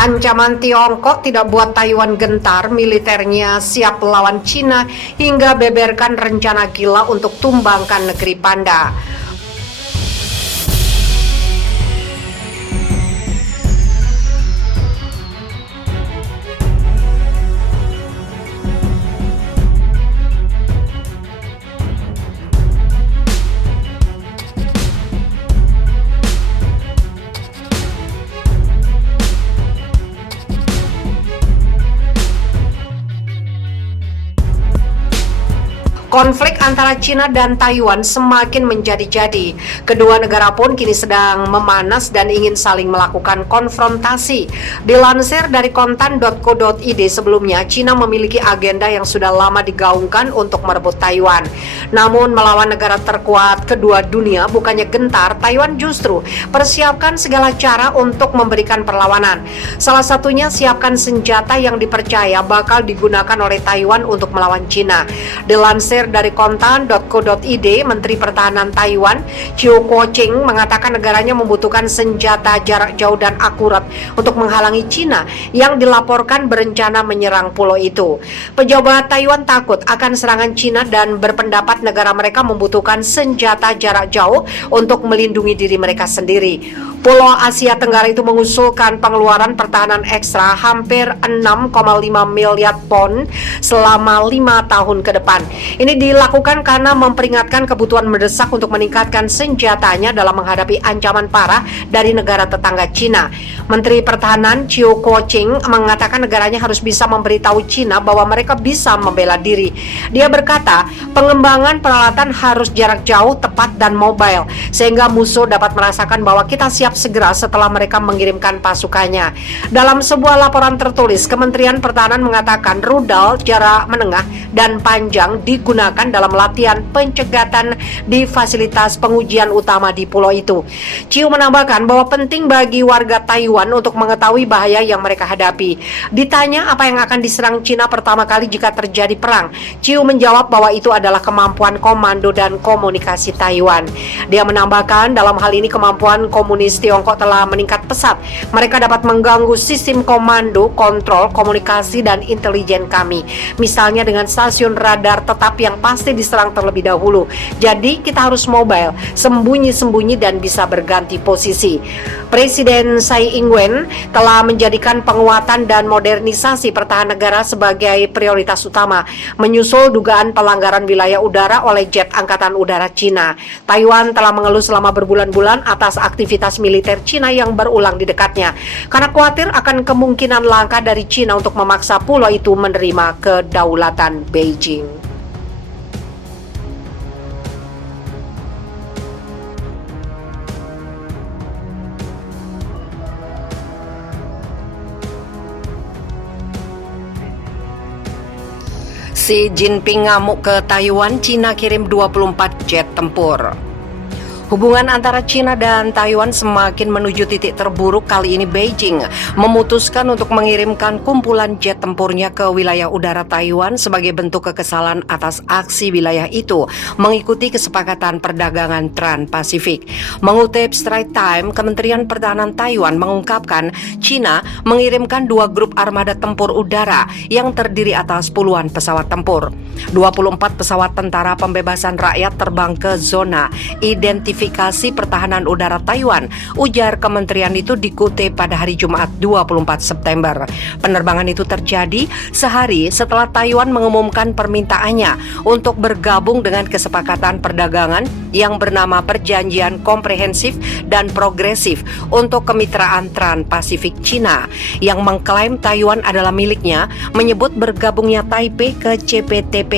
Ancaman Tiongkok tidak buat Taiwan gentar, militernya siap lawan Cina hingga beberkan rencana gila untuk tumbangkan negeri panda. Konflik antara Cina dan Taiwan semakin menjadi-jadi. Kedua negara pun kini sedang memanas dan ingin saling melakukan konfrontasi. Dilansir dari kontan.co.id sebelumnya, Cina memiliki agenda yang sudah lama digaungkan untuk merebut Taiwan. Namun melawan negara terkuat kedua dunia bukannya gentar, Taiwan justru persiapkan segala cara untuk memberikan perlawanan. Salah satunya siapkan senjata yang dipercaya bakal digunakan oleh Taiwan untuk melawan Cina. Dilansir dari kontan.co.id, Menteri Pertahanan Taiwan Chiu Kuo-cheng mengatakan negaranya membutuhkan senjata jarak jauh dan akurat untuk menghalangi Cina yang dilaporkan berencana menyerang pulau itu. Pejabat Taiwan takut akan serangan Cina dan berpendapat negara mereka membutuhkan senjata jarak jauh untuk melindungi diri mereka sendiri. Pulau Asia Tenggara itu mengusulkan pengeluaran pertahanan ekstra hampir 6,5 miliar pon selama 5 tahun ke depan. Ini dilakukan karena memperingatkan kebutuhan mendesak untuk meningkatkan senjatanya dalam menghadapi ancaman parah dari negara tetangga Cina. Menteri Pertahanan Chiu Kuo-cheng mengatakan negaranya harus bisa memberitahu Cina bahwa mereka bisa membela diri. Dia berkata, pengembangan peralatan harus jarak jauh, tepat, dan mobile, sehingga musuh dapat merasakan bahwa kita siap segera setelah mereka mengirimkan pasukannya. Dalam sebuah laporan tertulis, Kementerian Pertahanan mengatakan rudal jarak menengah dan panjang digunakan dalam latihan pencegatan di fasilitas pengujian utama di pulau itu. Chiu menambahkan bahwa penting bagi warga Taiwan untuk mengetahui bahaya yang mereka hadapi. Ditanya apa yang akan diserang Cina pertama kali jika terjadi perang, Chiu menjawab bahwa itu adalah kemampuan komando dan komunikasi Taiwan. Dia menambahkan dalam hal ini kemampuan komunis Tiongkok telah meningkat pesat. Mereka dapat mengganggu sistem komando, kontrol, komunikasi, dan intelijen kami. Misalnya dengan stasiun radar tetap yang pasti diserang terlebih dahulu. Jadi kita harus mobile, sembunyi-sembunyi dan bisa berganti posisi. Presiden Tsai Ing-wen telah menjadikan penguatan dan modernisasi pertahanan negara sebagai prioritas utama, menyusul dugaan pelanggaran wilayah udara oleh jet Angkatan Udara Cina. Taiwan telah mengeluh selama berbulan-bulan atas aktivitas militer Cina yang berulang di dekatnya, karena khawatir akan kemungkinan langkah dari Cina untuk memaksa pulau itu menerima kedaulatan Beijing. Xi Jinping ngamuk ke Taiwan, Cina kirim 24 jet tempur. Hubungan antara Cina dan Taiwan semakin menuju titik terburuk. Kali ini Beijing memutuskan untuk mengirimkan kumpulan jet tempurnya ke wilayah udara Taiwan sebagai bentuk kekesalan atas aksi wilayah itu mengikuti kesepakatan perdagangan Trans-Pasifik. Mengutip Straits Times, Kementerian Pertahanan Taiwan mengungkapkan Cina mengirimkan 2 grup armada tempur udara yang terdiri atas puluhan pesawat tempur. 24 pesawat tentara pembebasan rakyat terbang ke zona identifikasi pertahanan udara Taiwan, ujar kementerian itu dikutip pada hari Jumat 24 September. Penerbangan itu terjadi sehari setelah Taiwan mengumumkan permintaannya untuk bergabung dengan kesepakatan perdagangan yang bernama Perjanjian Komprehensif dan Progresif untuk Kemitraan Trans-Pasifik Cina, yang mengklaim Taiwan adalah miliknya, menyebut bergabungnya Taipei ke CPTPP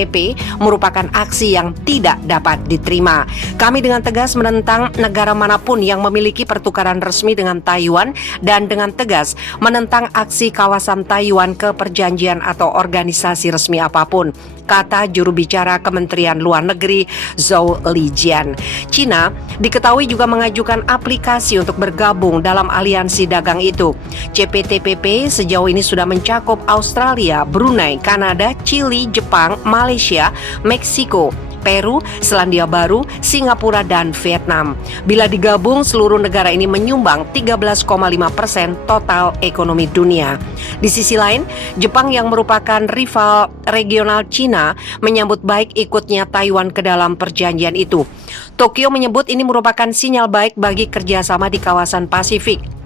merupakan aksi yang tidak dapat diterima. Kami dengan tegas menentang negara manapun yang memiliki pertukaran resmi dengan Taiwan dan dengan tegas menentang aksi kawasan Taiwan ke perjanjian atau organisasi resmi apapun, kata juru bicara Kementerian Luar Negeri Zhou Lijian. Cina diketahui juga mengajukan aplikasi untuk bergabung dalam aliansi dagang itu. CPTPP sejauh ini sudah mencakup Australia, Brunei, Kanada, Chili, Jepang, Malaysia, Meksiko, Peru, Selandia Baru, Singapura, dan Vietnam. Bila digabung, seluruh negara ini menyumbang 13,5% total ekonomi dunia. Di sisi lain, Jepang yang merupakan rival regional Cina menyambut baik ikutnya Taiwan ke dalam perjanjian itu. Tokyo menyebut ini merupakan sinyal baik bagi kerjasama di kawasan Pasifik.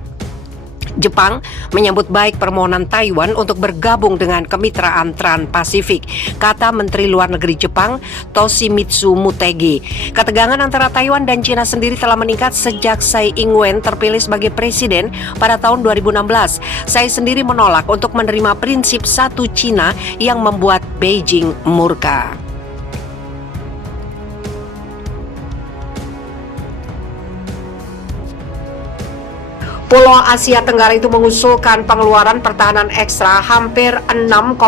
Jepang menyambut baik permohonan Taiwan untuk bergabung dengan kemitraan Trans-Pasifik, kata Menteri Luar Negeri Jepang Toshimitsu Motegi. Ketegangan antara Taiwan dan Cina sendiri telah meningkat sejak Tsai Ing-wen terpilih sebagai presiden pada tahun 2016. Tsai sendiri menolak untuk menerima prinsip satu Cina yang membuat Beijing murka. Pulau Asia Tenggara itu mengusulkan pengeluaran pertahanan ekstra hampir 6,5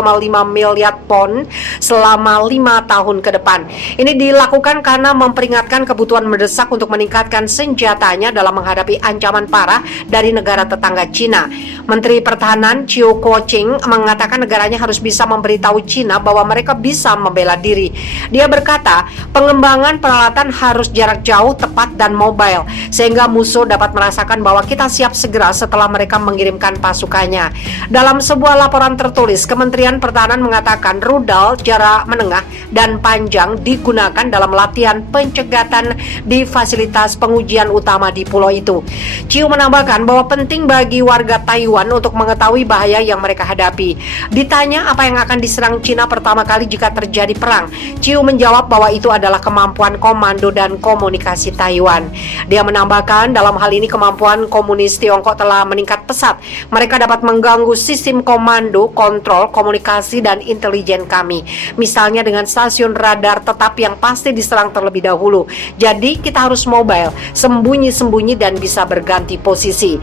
miliar pon selama 5 tahun ke depan. Ini dilakukan karena memperingatkan kebutuhan mendesak untuk meningkatkan senjatanya dalam menghadapi ancaman parah dari negara tetangga Cina. Menteri Pertahanan Chiu Kuo-cheng mengatakan negaranya harus bisa memberitahu Cina bahwa mereka bisa membela diri. Dia berkata, pengembangan peralatan harus jarak jauh, tepat, dan mobile, sehingga musuh dapat merasakan bahwa kita siap segera setelah mereka mengirimkan pasukannya. Dalam sebuah laporan tertulis, Kementerian Pertahanan mengatakan rudal jarak menengah dan panjang digunakan dalam latihan pencegatan di fasilitas pengujian utama di pulau itu. Chiu menambahkan bahwa penting bagi warga Taiwan untuk mengetahui bahaya yang mereka hadapi. Ditanya apa yang akan diserang Cina pertama kali jika terjadi perang, Chiu menjawab bahwa itu adalah kemampuan komando dan komunikasi Taiwan. Dia menambahkan dalam hal ini kemampuan komunis Tiongkok telah meningkat pesat. Mereka dapat mengganggu sistem komando, kontrol, komunikasi, dan intelijen kami. Misalnya dengan stasiun radar tetap yang pasti diserang terlebih dahulu. Jadi kita harus mobile, sembunyi-sembunyi, dan bisa berganti posisi.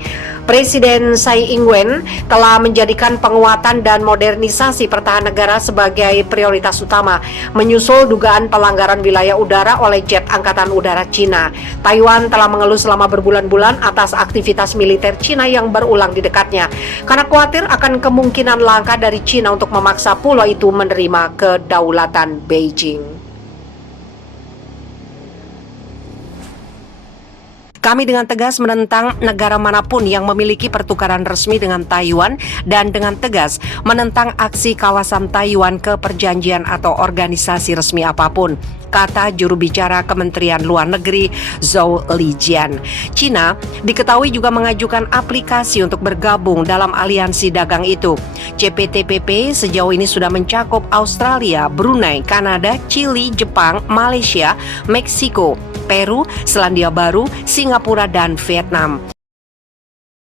Presiden Tsai Ing-wen telah menjadikan penguatan dan modernisasi pertahanan negara sebagai prioritas utama, menyusul dugaan pelanggaran wilayah udara oleh jet Angkatan Udara Cina. Taiwan telah mengeluh selama berbulan-bulan atas aktivitas militer Cina yang berulang di dekatnya, karena khawatir akan kemungkinan langkah dari Cina untuk memaksa pulau itu menerima kedaulatan Beijing. Kami dengan tegas menentang negara manapun yang memiliki pertukaran resmi dengan Taiwan dan dengan tegas menentang aksi kawasan Taiwan ke perjanjian atau organisasi resmi apapun, kata juru bicara Kementerian Luar Negeri Zhou Lijian. Cina diketahui juga mengajukan aplikasi untuk bergabung dalam aliansi dagang itu. CPTPP sejauh ini sudah mencakup Australia, Brunei, Kanada, Chili, Jepang, Malaysia, Meksiko, Peru, Selandia Baru, Singapura, dan Vietnam.